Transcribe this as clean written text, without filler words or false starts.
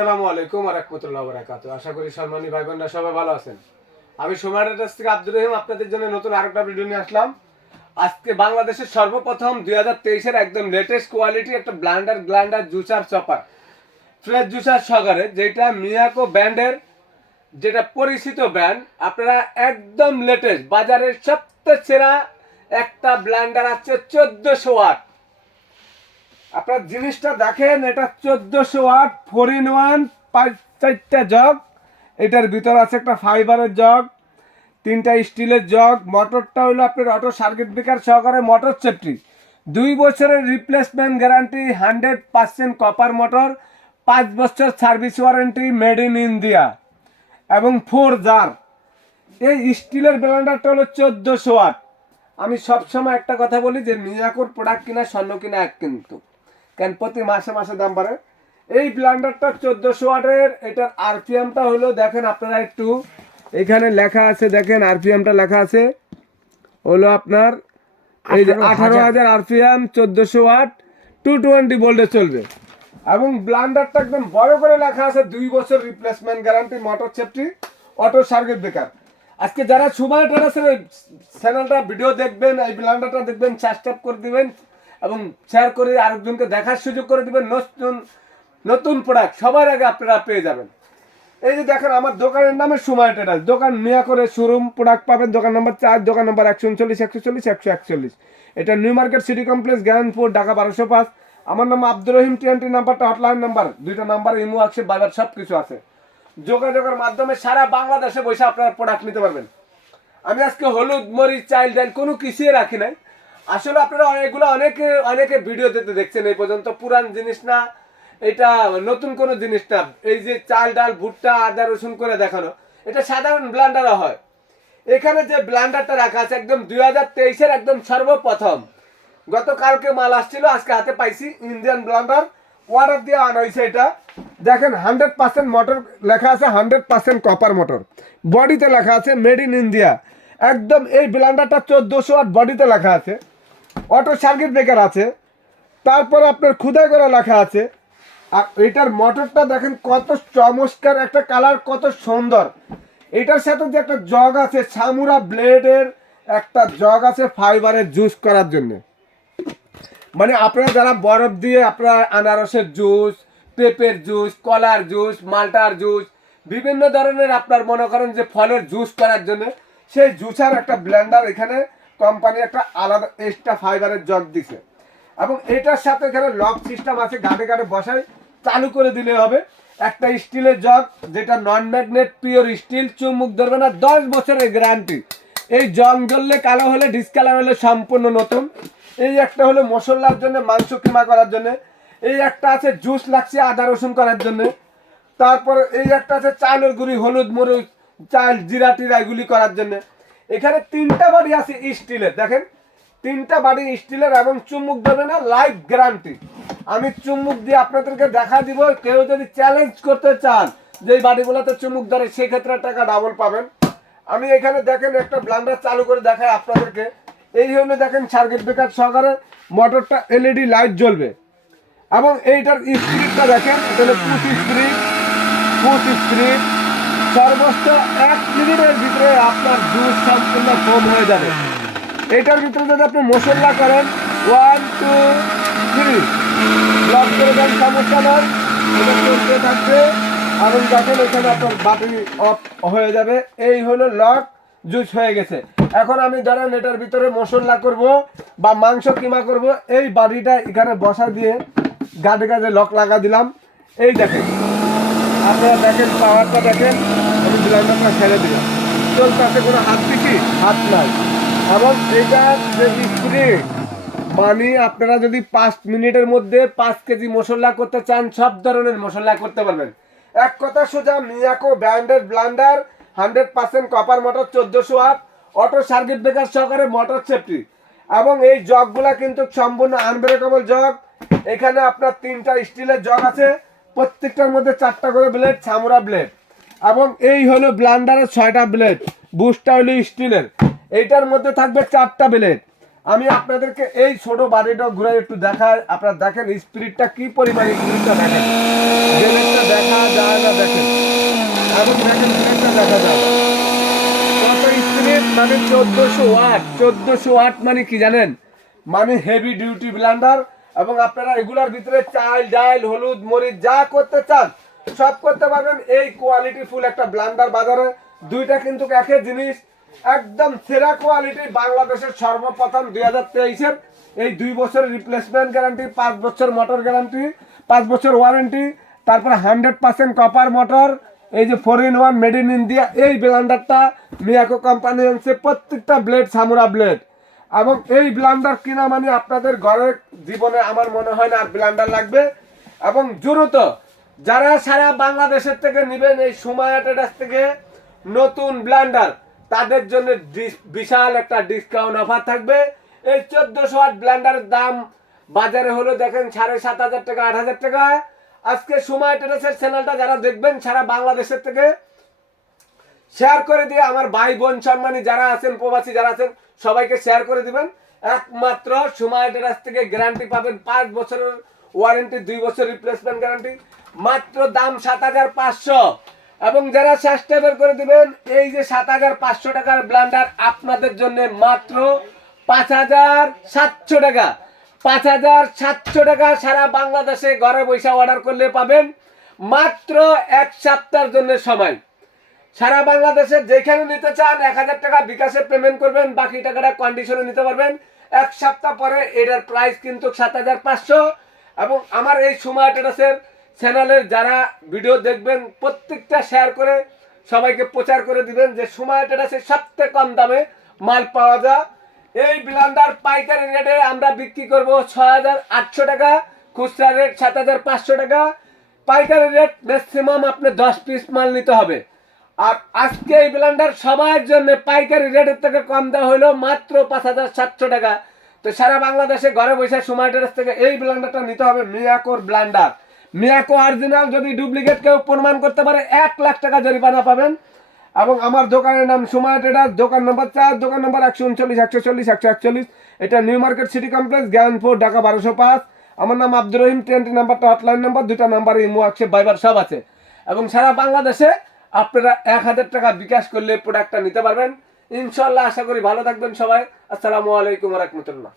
আসসালামু আলাইকুম ওয়া রাহমাতুল্লাহি ওয়া বারাকাতুহু। আশা করি সম্মানী ভাই বোনরা সবাই ভালো আছেন। আমি সুমাইয়া থেকে আব্দুর রহিম আপনাদের জন্য নতুন আরেকটা ভিডিও নিয়ে আসলাম। আজকে বাংলাদেশের সর্বপ্রথম 2023 এর একদম লেটেস্ট কোয়ালিটি একটা গ্লান্ডার জুসার চপার ফ্রেশ জুসার সহকারে, যেটা মিয়াকো ব্র্যান্ডের, যেটা পরিচিত ব্র্যান্ড। আপনারা একদম লেটেস্ট বাজারের সবচেয়ে সেরা একটা ব্লেন্ডার আছে 1400 ওয়াট। আপনার জিনিসটা দেখেন, এটা 1400 ওয়াট 4-in-1 4টা জগ। এটার ভিতর আছে একটা ফাইবারের জগ, 3টা স্টিলের জগ। মোটরটা হলো আপনার অটো সার্কিট ব্রেকার সহকারে মোটর সেফটি, 2 বছরের রিপ্লেসমেন্ট গ্যারান্টি, 100% কপার মোটর, 5 বছর service warranty, made in India এবং 4 জার। এই স্টিলের ব্লেন্ডারটা হলো 1400 ওয়াট। আমি সবসময় একটা কথা বলি যে মিয়াকোর প্রোডাক্ট কিনা স্বর্ণ কিনা এক, কিন্তু কেন প্রতি মাসে মাসে দাম বাড়ে। এই ব্লেন্ডারটা 1400 ওয়াটের। এটার আরপিএমটা হলো দেখেন আপনারা একটু, এখানে লেখা আছে দেখেন, আরপিএমটা লেখা আছে হলো আপনার এই যে 18,000 আরপিএম, 1400 ওয়াট, 220 ভোল্টে চলবে। এবং ব্লেন্ডারটা একদম বড় করে লেখা আছে 2 বছর replacement guarantee, motor safety, auto circuit breaker. আজকে যারা সুমাইয়া টেরাসের চ্যানেলটা ভিডিও দেখবেন, এই ব্লেন্ডারটা দেখবেন, সাবস্ক্রাইব করে দিবেন এবং শেয়ার করে আরেকজনকে দেখার সুযোগ করে দিবেন। নতুন প্রোডাক্ট সবার আগে আপনারা পেয়ে যাবেন। এই যে দেখেন, আমার দোকানের নামে সুমাইয়া টেরাস, দোকান মিয়াকোর শোরুম প্রোডাক্ট পাবেন দোকান নম্বর 4, দোকান নম্বর 139, 140, 141। এটা new market city complex, Gyanpur, Dhaka 1205। আমার নাম আব্দুর রহিম। টিএনটি নাম্বারটা হটলাইন নাম্বার, 2টা নাম্বার, ইমো আছে, বাইবার সব কিছু আছে। যোগাযোগের মাধ্যমে সারা বাংলাদেশে বসে আপনারা প্রোডাক্ট নিতে পারবেন। আমি আজকে হলুদ, মরিচ, চাল, ডাল কোনো কিছুই রাখি নাই। আসলে আপনারা এগুলো অনেকে ভিডিও দিতে দেখছেন এই পর্যন্ত, পুরান জিনিস না, এটা নতুন কোনো জিনিস না। এই যে চাল, ডাল, ভুট্টা, আদা, রসুন করে দেখানো, এটা সাধারণ ব্লেন্ডারও হয়। এখানে যে ব্লেন্ডারটা রাখা আছে একদম 2023 এর একদম সর্বপ্রথম, গতকালকে মাল আসছিল, আজকে হাতে পাইছি। ইন্ডিয়ান ব্লেন্ডার অর্ডার দিয়ে আনা হয়েছে। এটা দেখেন 100% মোটর লেখা আছে, 100% কপার মোটর। বডিতে লেখা আছে মেড ইন ইন্ডিয়া। একদম এই ব্লেন্ডারটা 1400 ওয়াট, বডিতে লেখা আছে, অটো সার্কিট ব্রেকার আছে, তারপর আপনার খুদাই করে লেখা আছে। আর এটার মোটরটা দেখেন কত চমৎকার একটা কালার, কত সুন্দর। এটার সাথে যে একটা জগ আছে, সামুরা ব্লেডের একটা জগ আছে ফাইবারের জুস করার জন্য। মানে আপনারা যারা বরফ দিয়ে আপনারা আনারসের জুস, পেঁপের জুস, কলার জুস, মালটার জুস, বিভিন্ন ধরনের আপনার মনে করেন যে ফলের জুস করার জন্য, সেই জুসার একটা ব্লেন্ডার এখানে কোম্পানি একটা আলাদা এক্সট্রা ফাইবারের জগ দিছে। এবং এটার সাথে এখানে লক সিস্টেম আছে, গাড়ে গাড়ে বসাই চালু করে দিলে হবে। একটা স্টিলের জগ, যেটা নন ম্যাগনেট, পিওর স্টিল, চুমুক ধরবে না, 10 বছরের গ্যারান্টি। এই জং জ্বললে, কালো হলে, ডিসকালার হলে সম্পূর্ণ নতুন। এই একটা হলো মশলার জন্য, মাংস কিমা করার জন্য। এই একটা আছে জুস লাগছে আদা রসুন করার জন্য। তারপরে এই একটা আছে চালের গুঁড়ি, হলুদ, মরিচ, চাল, জিরা টিরা এগুলি করার জন্য। এখানে 3টা বাড়ি আছে স্টিলের, দেখেন 3টা বাড়ি স্টিলের, এবং চুমুক দেবে না, লাইফ গ্যারান্টি। আমি চুমুক দিয়ে আপনাদেরকে দেখা দিব। কেউ যদি চ্যালেঞ্জ করতে চান যে এই বাড়িগুলোতে চুমুক ধরে, সেক্ষেত্রে টাকা ডাবল পাবেন। আমি এখানে দেখেন একটা ব্লেন্ডার চালু করে দেখাই আপনাদেরকে। এই হলো দেখেন সার্কিট ব্রেকার সহকারে মোটরটা, এলইডি লাইট জ্বলবে। এবং এইটার স্পিডটা দেখেন, এটা পুশ স্পিড, সর্বোচ্চ 1 মিনিটের ভিতরে আপনার জুস সম্পূর্ণ ফোম হয়ে যাবে। এইটার ভিতরে যদি আপনি মশলা করেন 1 2 3 লক করে দেন, সমস্যা নয়, এটা চলতে থাকবে। এবং যখন এখানে আপনার বাটি অফ হয়ে যাবে, এই হলো লক, জুস হয়ে গেছে। এখন আমি ধরেন এটার ভিতরে মশলা করব বা মাংস কিমা করব, এই বাড়িটা এখানে বসা দিয়ে গাড়ি গাড়ি লক লাগা দিলাম। এই দেখেন, আপনারা দেখেন পাওয়ারটা দেখেন, আমি ব্লেন্ডারটা ছেড়ে দিলাম, চলতেছে, কোনো হাত দিছি, হাত নাই। এবং এইটার যে স্পিড, মানে আপনারা যদি 5 মিনিটের মধ্যে 5 কেজি মশলা করতে চান, সব ধরনের মশলা করতে পারবেন। এক কথা সোজা, মিয়াকো ব্র্যান্ডের blender, 100% copper motor, 1400 watt, auto circuit breaker সহকারে, মোটর সেফটি। এবং এই জগগুলা কিন্তু সম্পূর্ণ আনব্রেকেবল জগ। এখানে আপনার 3টা স্টিলের জগ আছে, প্রত্যেকটার মধ্যে 4টা করে ব্লেড, সামুরা ব্লেড। এবং এই হলো ব্লেন্ডারের 6টা ব্লেড, বুশটা হলো স্টিলের। এইটার মধ্যে থাকবে 4টা ব্লেড। আমি আপনাদেরকে এই ছোট বাড়িটা ঘুরে একটু দেখাই, আপনারা দেখেন স্পিডটা কি পরিমাণ, স্পিডটা দেখেন, ব্লেডটা দেখা এবং দেখেন ব্লেডটা দেখা যায় কত স্পিড, মানে 1400 ওয়াট। 1400 ওয়াট মানে কি জানেন? মানে হেভি ডিউটি ব্লেন্ডার। এবং আপনারা এগুলার ভিতরে চাল ডাল হলুদ মরিচ যা করতে চান সব করতে পারবেন। এই কোয়ালিটি ফুল একটা ব্লেন্ডার বাজারে দুইটা কিন্তু একই জিনিস, একদম সেরা কোয়ালিটি। বাংলাদেশের সর্বপ্রথম 2023-এর এই 2 বছরের রিপ্লেসমেন্ট গ্যারান্টি, 5 বছর মোটর গ্যারান্টি, 5 বছর ওয়ারেন্টি, তারপর 100% কপার মোটর। এই যে 4-in-1 মেড ইন ইন্ডিয়া এই ব্লেন্ডারটা মিয়াকো কোম্পানি আনছে, প্রত্যেকটা ব্লেড সামুরা ব্লেড। এবং এই ব্লেন্ডার কিনা মানে আপনাদের ঘরের জীবনে আমার মনে হয় না আর ব্লেন্ডার লাগবে। এবং দ্রুত যারা সারা বাংলাদেশের থেকে নেবেন এই সুমাইয়া ট্রেডার্স থেকে নতুন ব্লেন্ডার, তাদের জন্য বিশাল একটা ডিসকাউন্ট অফার থাকবে। এই 1400 ওয়াট ব্লেন্ডারের দাম বাজারে হলো দেখেন 7,500 টাকা, 8,000 টাকা। আজকে সুমাইয়া ট্রেডার্সের চ্যানেলটা যারা দেখবেন সারা বাংলাদেশের থেকে শেয়ার করে দিয়ে আমার ভাই বোন সম্মানী যারা আছেন, প্রবাসী যারা আছেন, সবাইকে শেয়ার করে দিবেন। একমাত্র সুমাইয়া ট্রেডার্স থেকে গ্যারান্টি পাবেন 5 বছরের ওয়ারেন্টি, 2 বছর রিপ্লেসমেন্ট গ্যারান্টি, মাত্র দাম 7,500। এবং যারা সাবস্ক্রাইবার করে দিবেন এই যে 7,500 টাকার ব্লেন্ডার আপনাদের জন্য মাত্র 5,700 টাকা। 5,700 টাকা সারা বাংলাদেশে ঘরে বসে অর্ডার করলে পাবেন। মাত্র 1 সপ্তাহের জন্য সময়। সারা বাংলাদেশে যেখানে নিতে চান 1,000 টাকা বিকাশে পেমেন্ট করবেন, বাকি টাকাটা কন্ডিশনে নিতে পারবেন। 1 সপ্তাহ পরে এটার প্রাইস কিন্তু 7,500। এবং আমার এই সুমাইয়া ট্রেডার্সের চ্যানেলের যারা ভিডিও দেখবেন প্রত্যেকটা শেয়ার করে সবাইকে প্রচার করে দিবেন যে সুমাইয়া ট্রেডার্সের সবথেকে কম দামে মাল পাওয়া যায়। এই ব্লেন্ডার পাইকারি রেটে আমরা বিক্রি করব 6,800 টাকা, খুচরা রেট 7,500 টাকা। পাইকারি রেট ম্যাক্সিমাম আপনি 10 পিস মাল নিতে হবে। আর আজকে এই ব্লেন্ডার সবার জন্য পাইকারি রেটের থেকে কম দেওয়া হলো মাত্র 5,700 টাকা। তো সারা বাংলাদেশে ঘরে বসে সুমাইয়া ট্রেডার্স থেকে এই ব্লেন্ডারটা নিতে হবে। মিয়াকোর ব্লেন্ডার, মিয়াকো অরিজিনাল, যদি ডুপ্লিকেট কেউ প্রমাণ করতে পারে 1 লাখ টাকা জরিমানা পাবেন। এবং আমার দোকানের নাম সুমাইয়া ট্রেডার্স, দোকান নম্বর 4, দোকান নম্বর 139, 140, 141, এটা new market city complex, Gyanpur, Dhaka 1205। আমার নাম আব্দুর রহিম। 10 নাম্বারটা হটলাইন নাম্বার, 2টা নাম্বার ইমো আছে, ভাইবার সব আছে। এবং সারা বাংলাদেশে আপনারা 1,000 টাকা বিকাশ করলে প্রোডাক্টটা নিতে পারবেন ইনশাল্লাহ। আশা করি ভালো থাকবেন সবাই। আসসালামু আলাইকুম ওয়া রাহমাতুল্লাহ।